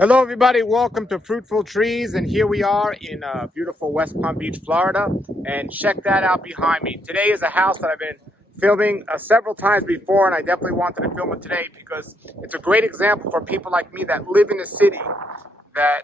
Hello everybody, welcome to Fruitful Trees, and here we are in beautiful West Palm Beach, Florida, and check that out behind me. Today is a house that I've been filming several times before, and I definitely wanted to film it today because it's a great example for people like me that live in a city that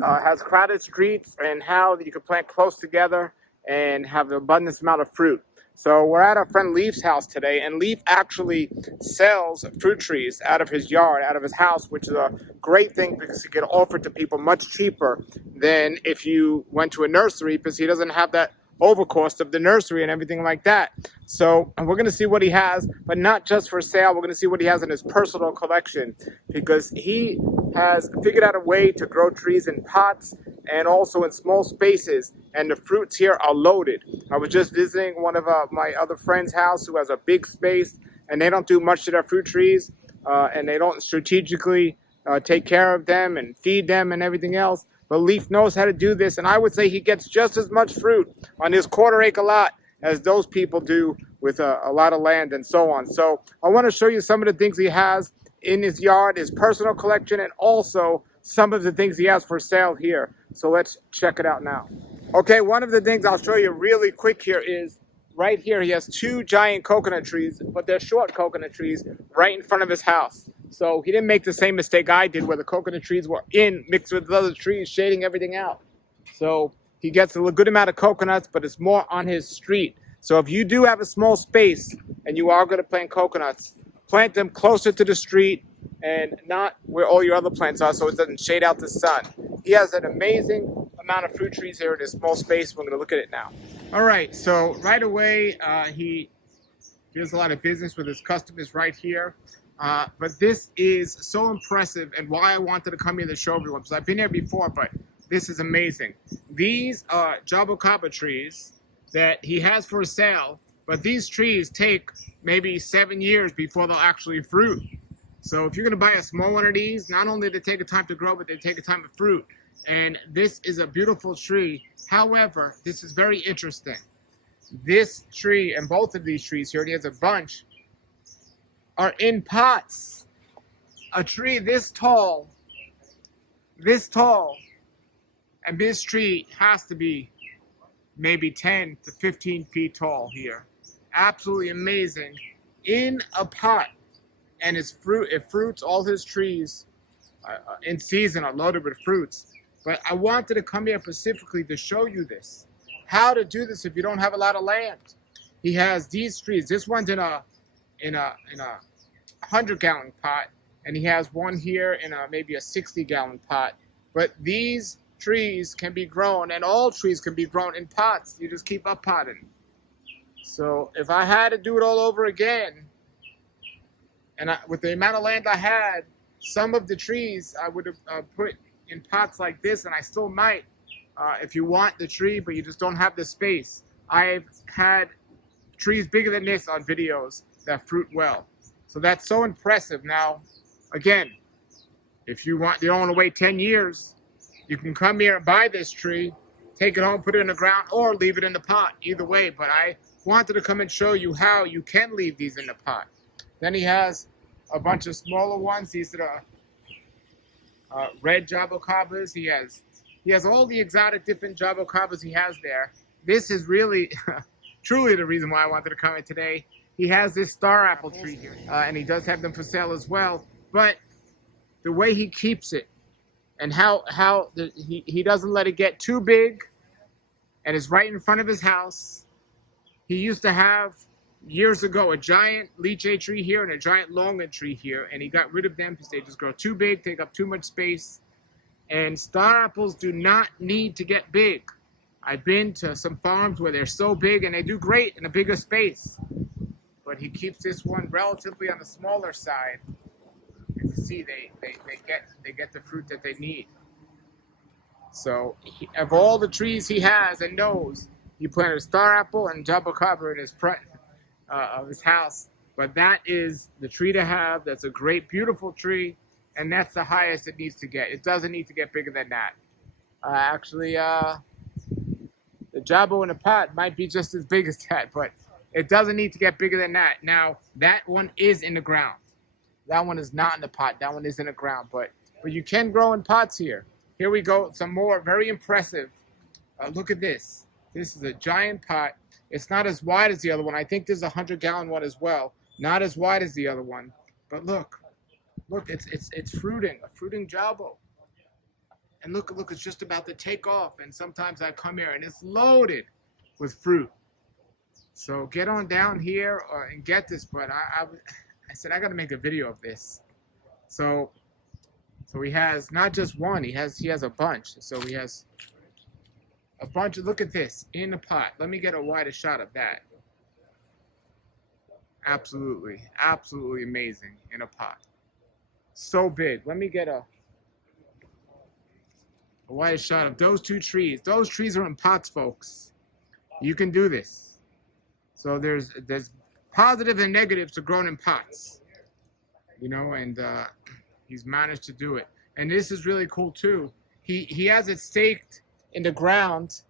has crowded streets and how you can plant close together and have an abundant amount of fruit. So we're at our friend Leaf's house today, and Leaf actually sells fruit trees out of his yard, out of his house, which is a great thing because he can offer to people much cheaper than if you went to a nursery, because he doesn't have that overcost of the nursery and everything like that. So we're going to see what he has, but not just for sale. We're going to see what he has in his personal collection, because he has figured out a way to grow trees in pots and also in small spaces, and the fruits here are loaded. I was just visiting one of my other friend's house who has a big space, and they don't do much to their fruit trees, and they don't strategically take care of them and feed them and everything else. But Leaf knows how to do this, and I would say he gets just as much fruit on his quarter-acre lot as those people do with a lot of land and so on. So I want to show you some of the things he has in his yard, his personal collection, and also some of the things he has for sale here. So let's check it out now. Okay, one of the things I'll show you really quick here is right here he has two giant coconut trees, but they're short coconut trees right in front of his house. So he didn't make the same mistake I did where the coconut trees were mixed with other trees, shading everything out. So he gets a good amount of coconuts, but it's more on his street. So if you do have a small space and you are going to plant coconuts, plant them closer to the street and not where all your other plants are, so it doesn't shade out the sun. He has an amazing amount of fruit trees here in this small space. We're going to look at it now. All right, so right away he does a lot of business with his customers right here. But this is so impressive, and why I wanted to come here to show everyone, because I've been here before, but this is amazing. These are jabocaba trees that he has for sale, but these trees take maybe 7 years before they'll actually fruit. So if you're going to buy a small one of these, not only do they take a time to grow, but they take a time to fruit. And this is a beautiful tree. However, this is very interesting. This tree and both of these trees here, he has a bunch, are in pots. A tree this tall, and this tree has to be maybe 10 to 15 feet tall here. Absolutely amazing. In a pot. And it fruits, all his trees in season are loaded with fruits. But I wanted to come here specifically to show you this. How to do this if you don't have a lot of land. He has these trees. This one's in a 100-gallon pot, and he has one here in maybe a 60-gallon pot. But these trees can be grown, and all trees can be grown in pots. You just keep up potting. So if I had to do it all over again, and with the amount of land I had, some of the trees I would have put in pots like this, and I still might if you want the tree, but you just don't have the space. I've had trees bigger than this on videos that fruit well. So that's so impressive. Now, again, if you don't want to wait 10 years, you can come here and buy this tree, take it home, put it in the ground, or leave it in the pot. Either way, but I wanted to come and show you how you can leave these in the pot. Then he has a bunch of smaller ones. These are the red jabocabas. He has all the exotic different jabocabas he has there. This is really, truly the reason why I wanted to come in today. He has this star apple tree here, and he does have them for sale as well. But the way he keeps it, and he doesn't let it get too big, and it's right in front of his house. He used to have, years ago, a giant lychee tree here and a giant longman tree here, and he got rid of them because they just grow too big, take up too much space. And star apples do not need to get big. I've been to some farms where they're so big and they do great in a bigger space. But he keeps this one relatively on the smaller side. You can see they get the fruit that they need. So of all the trees he has and knows, he planted a star apple and jabocaba in his front of his house. But that is the tree to have. That's a great, beautiful tree, and that's the highest it needs to get. It doesn't need to get bigger than that. The jabo in a pot might be just as big as that, but it doesn't need to get bigger than that. Now, that one is in the ground. That one is not in the pot. That one is in the ground. But but you can grow in pots here. Here we go, some more very impressive. Look at this. This is a giant pot. It's not as wide as the other one. I think there's a 100-gallon one as well. Not as wide as the other one, but look, it's fruiting, a fruiting jawbo. And look, it's just about to take off. And sometimes I come here and it's loaded with fruit. So get on down here and get this. But I said I got to make a video of this. So he has not just one. He has a bunch. So he has a bunch. Look at this in a pot. Let me get a wider shot of that. Absolutely amazing in a pot. So big. Let me get a wider shot of those two trees. Those trees are in pots, folks. You can do this. So there's positive and negatives to growing in pots, you know, and he's managed to do it. And this is really cool too. He has it staked in the ground.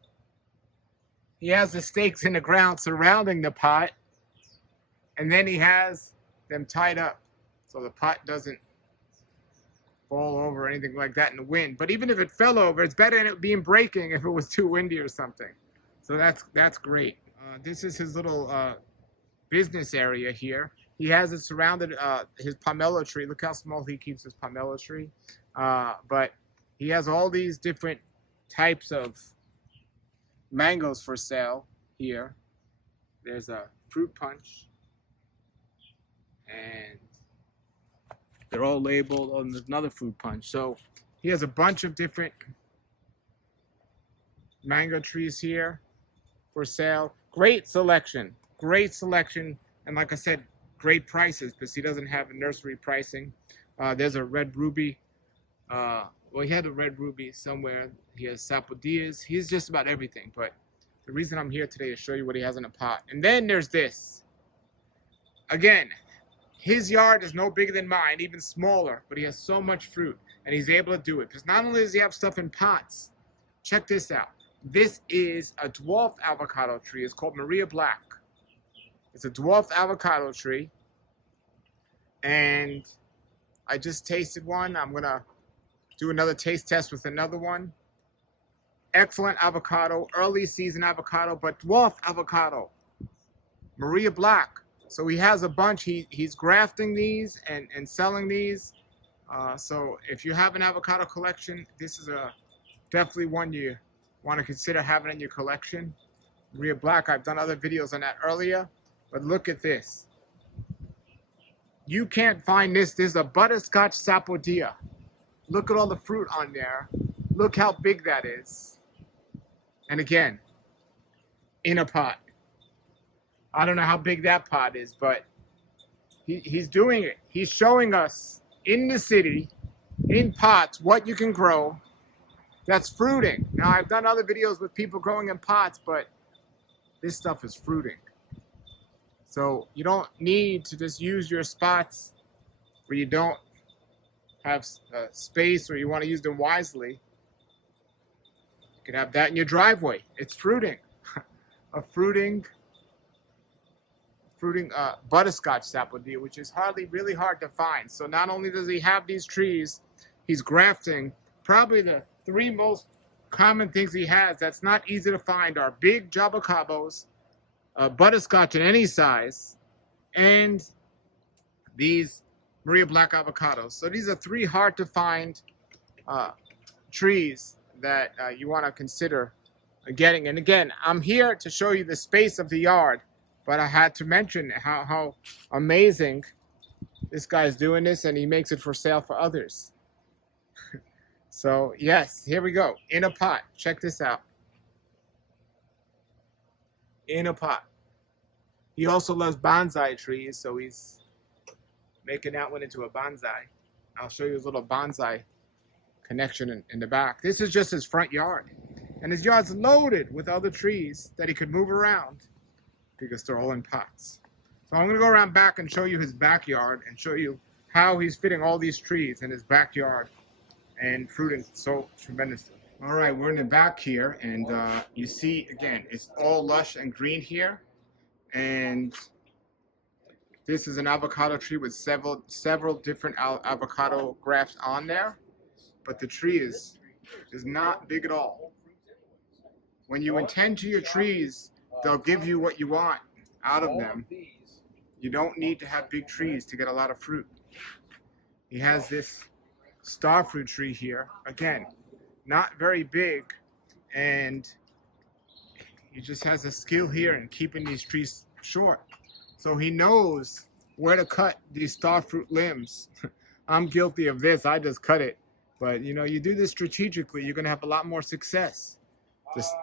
He has the stakes in the ground surrounding the pot, and then he has them tied up so the pot doesn't fall over or anything like that in the wind. But even if it fell over, it's better than it being breaking if it was too windy or something. So that's great. This is his little business area here. He has it surrounded, his pomelo tree. Look how small he keeps his pomelo tree. But he has all these different types of mangoes for sale here. There's a fruit punch, and they're all labeled. Oh, and there's another fruit punch. So he has a bunch of different mango trees here for sale. Great selection, and like I said, great prices because he doesn't have a nursery pricing. There's a red ruby. Well, he had a red ruby somewhere. He has sapodillas. He's just about everything. But the reason I'm here today is to show you what he has in a pot. And then there's this. Again, his yard is no bigger than mine, even smaller, but he has so much fruit, and he's able to do it. Because not only does he have stuff in pots, check this out. This is a dwarf avocado tree. It's called Maria Black. It's a dwarf avocado tree, and I just tasted one. I'm going to do another taste test with another one. Excellent avocado, early season avocado, but dwarf avocado. Maria Black. So he has a bunch. He's grafting these and selling these. So if you have an avocado collection, this is definitely one you want to consider having in your collection. Maria Black, I've done other videos on that earlier, but look at this. You can't find this. This is a butterscotch sapodilla. Look at all the fruit on there. Look how big that is. And again, in a pot. I don't know how big that pot is, but he's doing it. He's showing us in the city, in pots, what you can grow that's fruiting. Now, I've done other videos with people growing in pots, but this stuff is fruiting. So you don't need to just use your spots where you don't have space or you want to use them wisely. You can have that in your driveway. It's fruiting. A fruiting butterscotch sapodilla, which is really hard to find. So not only does he have these trees, he's grafting. Probably the three most common things he has that's not easy to find are big jabacabos, butterscotch in any size, and these Maria Black avocados. So these are three hard to find trees that you want to consider getting. And again, I'm here to show you the space of the yard, but I had to mention how amazing this guy's doing this, and he makes it for sale for others. So yes, here we go. In a pot. Check this out. In a pot. He also loves bonsai trees, so he's making that one into a bonsai. I'll show you his little bonsai connection in the back. This is just his front yard. And his yard's loaded with other trees that he could move around because they're all in pots. So I'm going to go around back and show you his backyard and show you how he's fitting all these trees in his backyard and fruiting so tremendously. All right, we're in the back here, and you see, again, it's all lush and green here. And this is an avocado tree with several different avocado grafts on there. but the tree is not big at all. When you intend to your trees, they'll give you what you want out of them. You don't need to have big trees to get a lot of fruit. He has this star fruit tree here. Again, not very big, and he just has a skill here in keeping these trees short. So he knows where to cut these star fruit limbs. I'm guilty of this. I just cut it. But you know, you do this strategically, you're going to have a lot more success.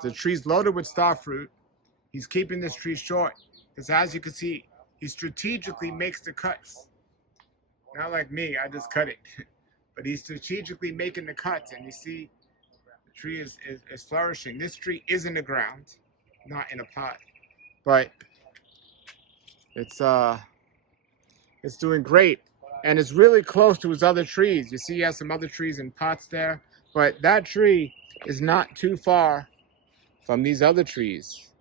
The tree's loaded with star fruit. He's keeping this tree short because, as you can see, he strategically makes the cuts. Not like me, I just cut it. But he's strategically making the cuts, and you see the tree is flourishing. This tree is in the ground, not in a pot, but it's doing great, and it's really close to his other trees. You see he has some other trees in pots there, but that tree is not too far from these other trees.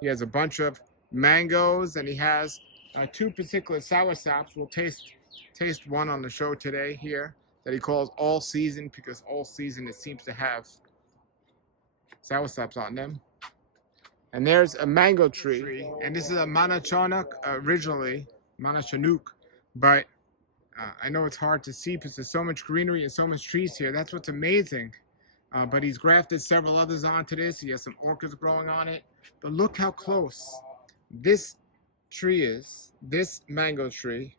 He has a bunch of mangoes, and he has two particular soursaps. We'll taste one on the show today here that he calls all season, because all season it seems to have soursaps on them. And there's a mango tree, and this is a Manachonuk originally, Manachonuk, but I know it's hard to see because there's so much greenery and so much trees here. That's what's amazing. But he's grafted several others onto this. He has some orchids growing on it. But look how close this tree is, this mango tree.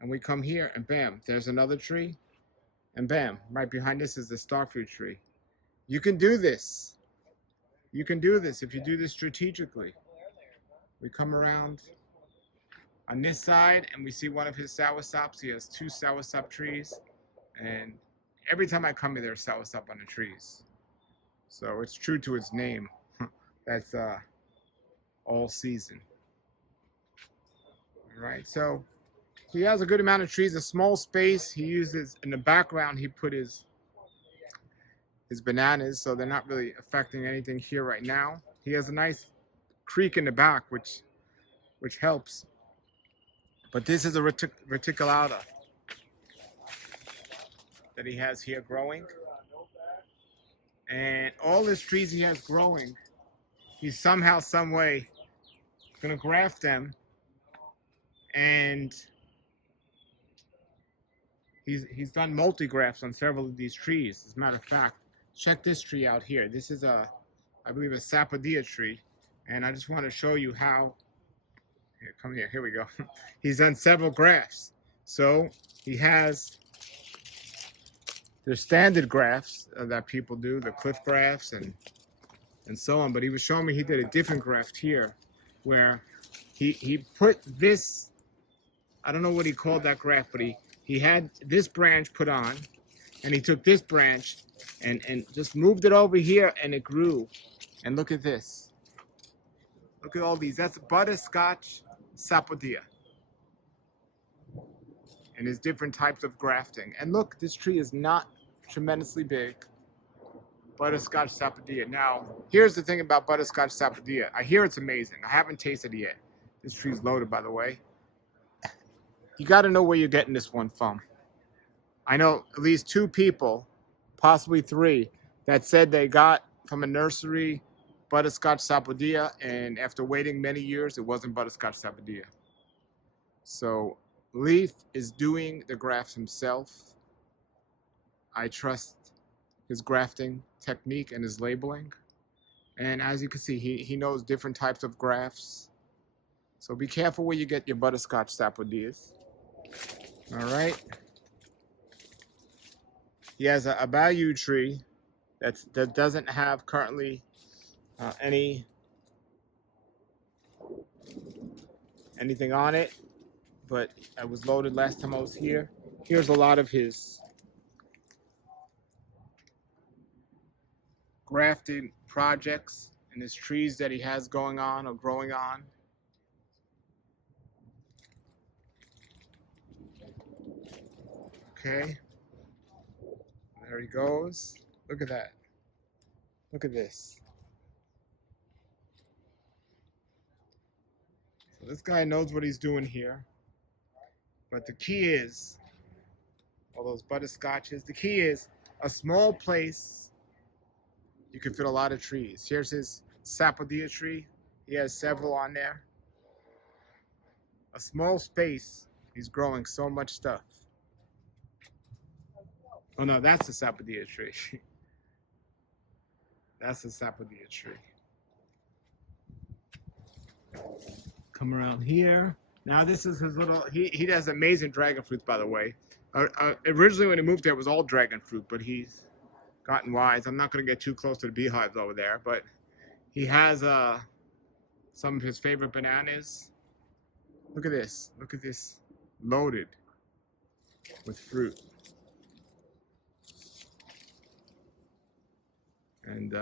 And we come here and bam, there's another tree. And bam, right behind this is the starfruit tree. You can do this. You can do this if you do this strategically. We come around on this side and we see one of his soursaps. He has two soursop trees. And every time I come here, there's soursop on the trees. So it's true to its name. That's all season. All right, so he has a good amount of trees, a small space. He uses, in the background, he put his bananas, so they're not really affecting anything here right now. He has a nice creek in the back, which helps. But this is a reticulata that he has here growing. And all his trees he has growing, he's somehow, some way going to graft them. And he's done multi-grafts on several of these trees. As a matter of fact, check this tree out here. This is I believe a sapodilla tree. And I just want to show you how, here, come here, here we go. He's done several grafts. So he has the standard grafts that people do, the cliff grafts and so on. But he was showing me he did a different graft here where he put this, I don't know what he called that graft, but he had this branch put on, and he took this branch and just moved it over here, and it grew. And look at this. Look at all these. That's butterscotch sapodilla. And there's different types of grafting. And look, this tree is not tremendously big. Butterscotch sapodilla. Now, here's the thing about butterscotch sapodilla. I hear it's amazing. I haven't tasted it yet. This tree's loaded, by the way. You got to know where you're getting this one from. I know at least 2 people, possibly 3, that said they got from a nursery butterscotch sapodilla, and after waiting many years, it wasn't butterscotch sapodilla. So Leaf is doing the grafts himself. I trust his grafting technique and his labeling. And as you can see, he knows different types of grafts. So be careful where you get your butterscotch sapodillas. All right. He has a bayou tree that doesn't have currently anything on it, but I was loaded last time I was here. Here's a lot of his grafting projects and his trees that he has going on or growing on. Okay, there he goes. Look at that. Look at this. So this guy knows what he's doing here. But the key is, all those butterscotches, the key is a small place, you can fit a lot of trees. Here's his sapodilla tree. He has several on there. A small space, he's growing so much stuff. Oh no, that's the sapodilla tree. That's the sapodilla tree. Come around here. Now this is his little, he has amazing dragon fruit, by the way. Originally when he moved there, it was all dragon fruit, but he's gotten wise. I'm not going to get too close to the beehives over there, but he has some of his favorite bananas. Look at this. Look at this. Loaded with fruit. And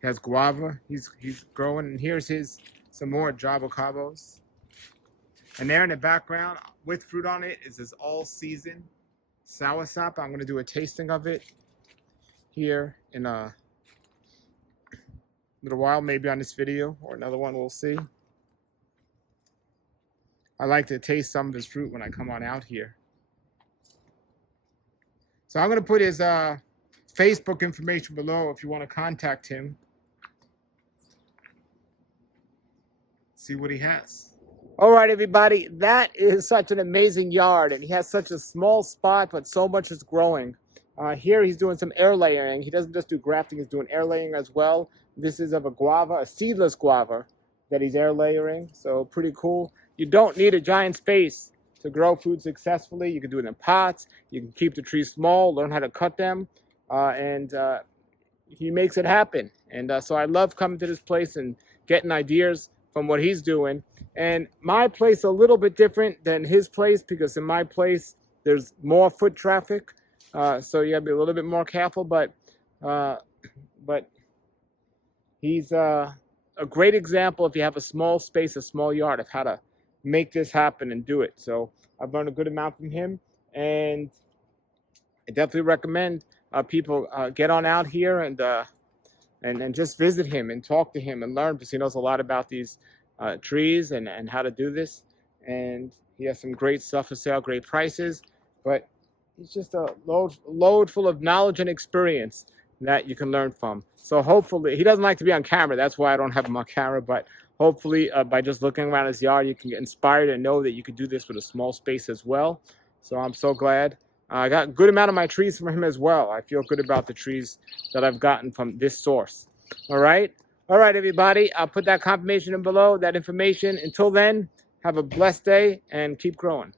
he has guava. He's growing. And here's some more java cabos. And there in the background with fruit on it is this all-season soursop. I'm going to do a tasting of it here in a little while, maybe on this video or another one, we'll see. I like to taste some of his fruit when I come on out here. So I'm going to put his Facebook information below if you want to contact him. See what he has. All right, everybody, that is such an amazing yard, and he has such a small spot, but so much is growing. Here he's doing some air layering. He doesn't just do grafting, he's doing air layering as well. This is of a guava, a seedless guava that he's air layering, so pretty cool. You don't need a giant space to grow food successfully. You can do it in pots. You can keep the trees small, learn how to cut them, and he makes it happen. And so I love coming to this place and getting ideas from what he's doing. And my place is a little bit different than his place, because in my place there's more foot traffic, so you gotta be a little bit more careful. But he's a great example, if you have a small space, a small yard, of how to make this happen and do it. So I've learned a good amount from him, and I definitely recommend people get on out here and just visit him and talk to him and learn, because he knows a lot about these trees and how to do this. And he has some great stuff for sale, great prices, but he's just a load full of knowledge and experience that you can learn from. So hopefully, he doesn't like to be on camera, that's why I don't have him on camera, but hopefully by just looking around his yard, you can get inspired and know that you could do this with a small space as well. So I'm so glad. I got a good amount of my trees from him as well. I feel good about the trees that I've gotten from this source. All right, everybody. I'll put that confirmation in below, that information. Until then, have a blessed day and keep growing.